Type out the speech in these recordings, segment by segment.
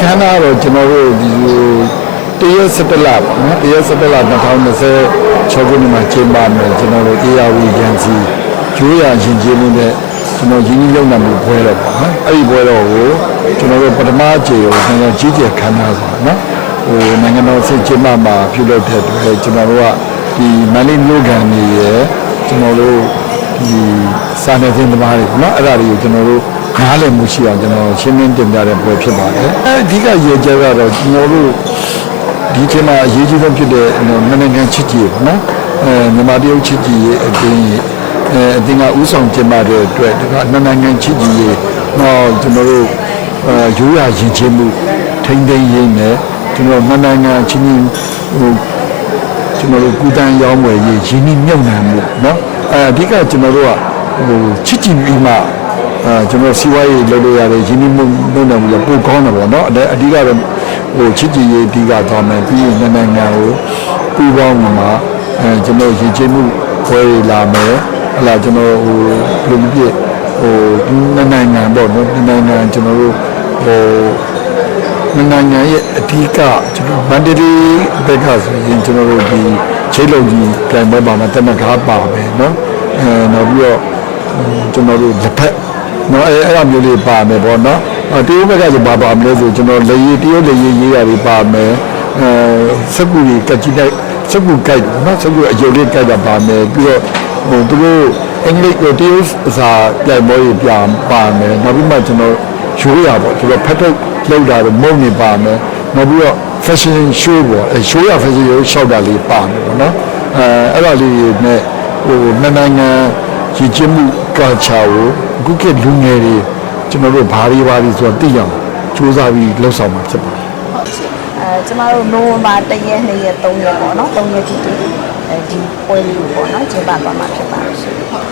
ခန်းသားတော့ကျွန်တော်တို့ဒီတရက်17လပေါ့နော်တရက်17လ2020ခုနှစ်မှာကျင်းပမယ်ကျွန်တော်တို့ ARV Agency ကျိုးရရင်ကျေးမှုနဲ့ကျွန်တော်ရင်းနှီးမြှုပ်နှံမှုပွဲတော့ပေါ့နော်အဲ့ဒီပွဲတော့ကိုကျွန်တော်တို့ပထမအကြိမ်ကိုကျွန်တော်ကြီးကျယ်ခမ်းနားပါနော်နိုင်ငံတော်စစ်ကျင်းပမှာပြုလုပ်တဲ့အတွက်ကျွန်တော်တို့ကဒီမန္တလေးမြို့ကန်နေရကျွန်တော်တို့ဒီစာနယ်ဇင်းသမားတွေနော်အဲ့ဒါတွေကိုကျွန်တော်တို့နားလည်မှုရှိအောင်ကျွန်တော်ရှင်းလင်းတင်ပြတဲ့ပွဲဖြစ်ပါတယ်အဓိကရည်ကြဲကတော့ကျွန်တော်တို့ဒီချိန်မှာအရေးကြီးဆုံးဖြစ်တဲ့နိုင်ငံချစ်ကြည်ပေါ့နော်မြန်မာတရုတ်ချစ်ကြည်ရဲ့အတင်းကဥဆောင်ကျင်းပတဲ့အတွက်ဒီကနိုင်ငံချစ်ကြည်ရဲ့တော့ကျွန်တော်တို့ရိုးရာယဉ်ကျေးမှုထိန်းသိမ်းရေးနဲ့ကျွန်တော်နိုင်ငံချင်းချင်းကျွန်တော်တို့ကုသန်းရောင်းဝယ်ရေးရင်းနှီးမြှုပ်နှံမှုเนาะအဓိကကျွန်တော်တို့ကချစ်ကြည်ပြီးမှကျွန်တော်စီးပွားရေးလုပ်လို့ရတယ်ရင်းနှီးမြှုပ်နှံမှုလည်းပိုကောင်းတယ်ပေါ့เนาะအဓိကတော့ချစ်ကြည်ရေးအဓိကသွားမယ်ပြီးရင်နိုင်ငံကိုပူးပေါင်းမှာကျွန်တော်ရည်ချင်းမှုပွဲလာမယ်ဟလာကျွန်တော်လူမျိုးပြနိုင်ငံပေါ့เนาะနိုင်ငံကျွန်တော်တို့နိုင်ငံရဲ့အဓိကကျွန်တော်မန္တလေးဘက်ကဆိုရင်ကျွန်တော်တို့ဒီချိတ်လုံးကြီးပြန်ပွဲပါမှာတနကားပါမယ်เนาะနောက်ပြီးတော့ကျွန်တော်တို့လက်ဖက်เนาะအဲ့အမျိုးလေးပါမယ်ပေါ့เนาะတရုတ်ဘက်ကဆိုပါမလဲဆိုကျွန်တော်လေရီတရုတ်လေရီရေးရတယ်ပါမယ်စက်ကူကြီးကကြီးတိုက်စက်ကူကြိုက်เนาะစက်ကူအယုတ်လေးကြိုက်တာပါမယ်ပြီးတော့သူတို့အင်္ဂလိပ်ကိုတရုတ်စာပြန်ပွဲပြန်ပါမယ်နောက်ပြီးမှကျွန်တော်ရိုးရပေါ့ကျွန်တော်ဖက်ထုတ်လောက်တာတော့မုံနေပါမယ်နောက်ပြီးတော့ fashion show ပေါ့show ရ fashion show ရှောက်တာလေးပါမယ်ပေါ့နော်အဲ့ဒါလေးနဲ့နိုင်ငံရည်ကျင်းမှု culture ကိုအခုခေတ်လူငယ်တွေကျွန်တော်တို့ဘာတွေဆိုတော့သိရအောင်စူးစမ်းပြီးလှုပ်ဆောင်မှာဖြစ်ပါတယ်ကျမတို့နိုဝင်ဘာ1ရက်2ရက်3ရက်ပေါ့နော်3ရက်ဒီပွဲလေးကိုပေါ့နော်ကျင်းပသွားမှာဖြစ်ပါတယ်ရှင်ဟုတ်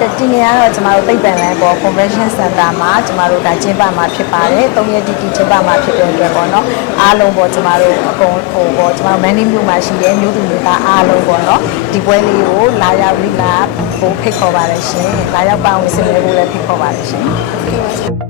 ကဲ့ဒီနေ့ကတော့ကျမတို့သိပ္ပံလမ်းပေါ် convention center မှာကျမတို့ဒါကျင်းပမှာဖြစ်ပါတယ်3ရက်ဒီကျင်းပမှာဖြစ်တဲ့အတွက်ပေါ့နော်အားလုံးပေါ့ကျမတို့အကုန်ပေါ့ကျမတို့မန္တလေးမြို့မှာရှိတဲ့မြို့သူမြို့သားအားလုံးပေါ့နော်ဒီပွဲလေးကိုလာရောက်ပြီးလာဖို့ဖိတ်ခေါ်ပါတယ်ရှင်လာရောက်ပါဝင်ဆင်နွှဲဖို့လည်းဖိတ်ခေါ်ပါတယ်ရှင်